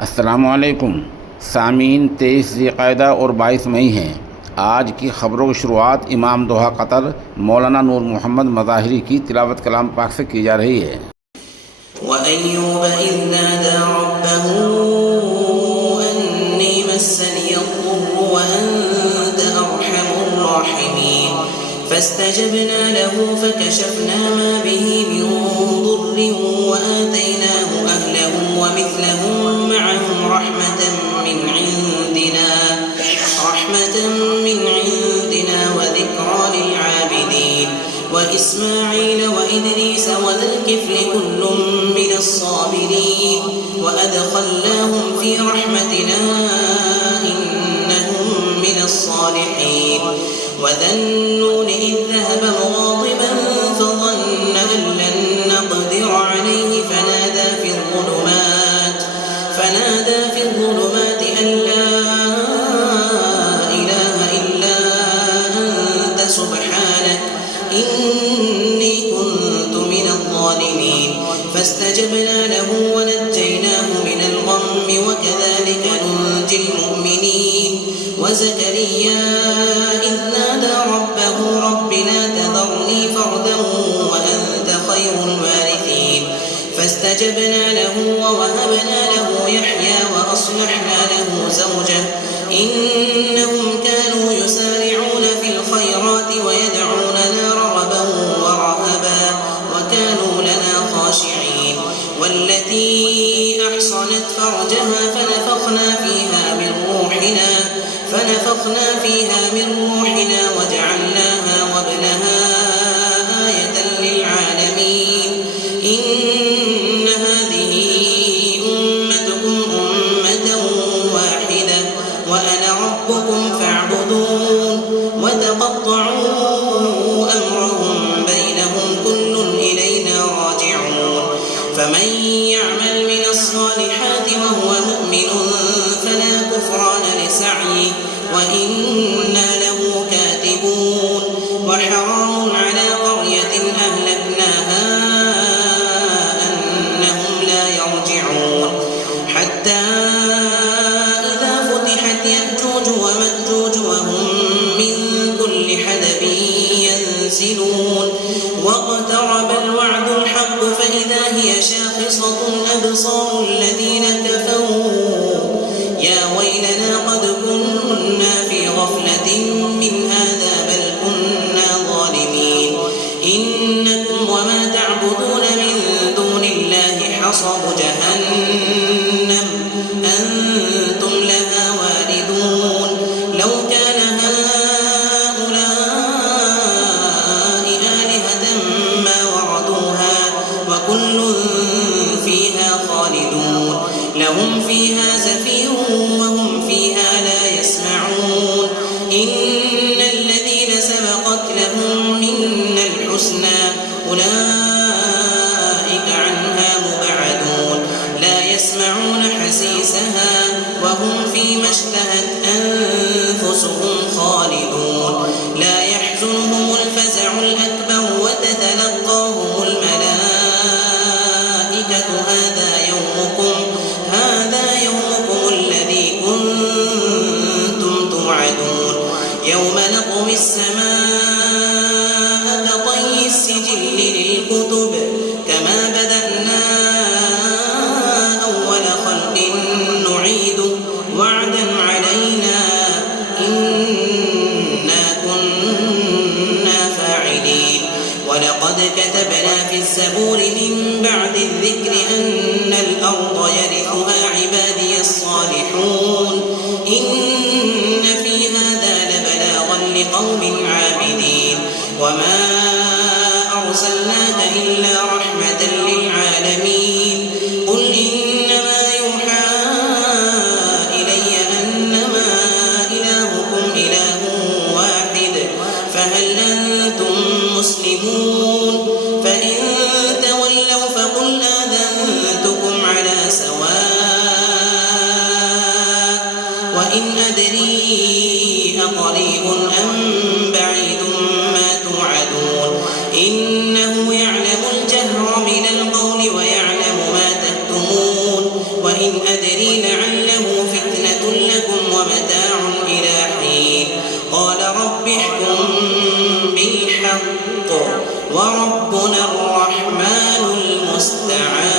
अस्सलामुअलैकुम सामीन, 23 ज़िलक़अदा और 22 मई हैं। आज की ख़बरों की शुरुआत इमाम दोहा कतर मौलाना नूर मोहम्मद मज़ाहिरी की तिलावत कलाम पाक से की जा रही है। वअय्यूब इज़ नादा रब्बहू अन्नी मस्सनियद्दुर्रु व अन्त अरहमुर राहिमीन फस्तजबना लहू फकशफना मा बिही मिन दुर्रिन व आतैनाहु अहलहु व मिथलहुम मअहुम रहमतन मिन इंदिना व ज़िक्रा लिलआबिदीन व इस्माईल व इदरीस व ज़ुल्किफ्ल कुल्लुम मिन अस्साबिरीन व अदखलनाहुम फी रहमतिना इन्नहुम मिन अस्सालिहीन व ज़न्नून इज़ ज़हब मुग़ाज़िबन फ़ज़न्न अन लन नक़दिर अलैहि फनादा फी الظلمات أن لا إله إلا أنت سبحانك إني كنت من الظالمين فاستجبنا له ونجيناه من الغم وكذلك ننجي المؤمنين وزكريا إذ نادى ربه رب لا تذرني فردا وأنت خير الوارثين فاستجبنا له ووهبنا له يحيى وأصلحنا له زوجه إنهم كانوا يسارعون في الخيرات ويدعوننا رغبا ورهبا وكانوا لنا خاشعين والتي أحصنت فرجها فنفخنا فيها من روحنا وجعلناها وابنها آية للعالمين إن هذه أمتكم أمة واحدة وأنا ربكم فاعبدون وتقطعوا أمرهم بينهم كل إلينا راجعون فمن يعمل من الصالحات وهو مؤمن فلا كفران لسعيه وإنا له كاتبون وحرام على قرية أهلكناها أنهم لا يرجعون حتى إذا فتحت يأجوج ومأجوج وهم من كل حدب ينسلون واقترب الوعد الحق فإذا هي شاخصة أبصار الذين كفروا يا ويلنا قد كنا في غفلة من هذا بل كنا ظالمين إنكم وما تعبدون من دون الله حصب جهنم أنتم لها واردون لو كان هؤلاء آلهة ما وردوها وكل فيها خالدون لهم فيها زفير وهم فيها لا يسمعون إن الذين سبقت لهم منا الحسنى أولئك عنها مبعدون لا يسمعون حسيسها وهم فيما اشتهت أنفسهم خالدون لا يحزنهم الفزع الأكبر وتتلقاهم الملائكة هذا يومكم الذي كنتم توعدون يوم نطوي السماء كطي السجل للكتب كما بدأنا أول خلق نعيده وعدا علينا إنا كنا فاعلين ولقد كتبنا في الزبور من بعد الذكر أن الأرض يرثها عبادي الصالحون إن في هذا لبلاغا لقوم عابدين وما أرسلناك إلا رحمة للعالمين قل إنما يوحى إلي أنما إلهكم إله واحد فهل أنتم مسلمون فإن تولوا فقل آذنتكم على سواء وإن أدري أقريب أم بعيد ما توعدون إنه يعلم الجهر من القول ويعلم ما تكتمون وإن أدري لعله فتنة لكم ومتاع إلى حين قال رب احكم بالحق وربنا الرحمن المستعان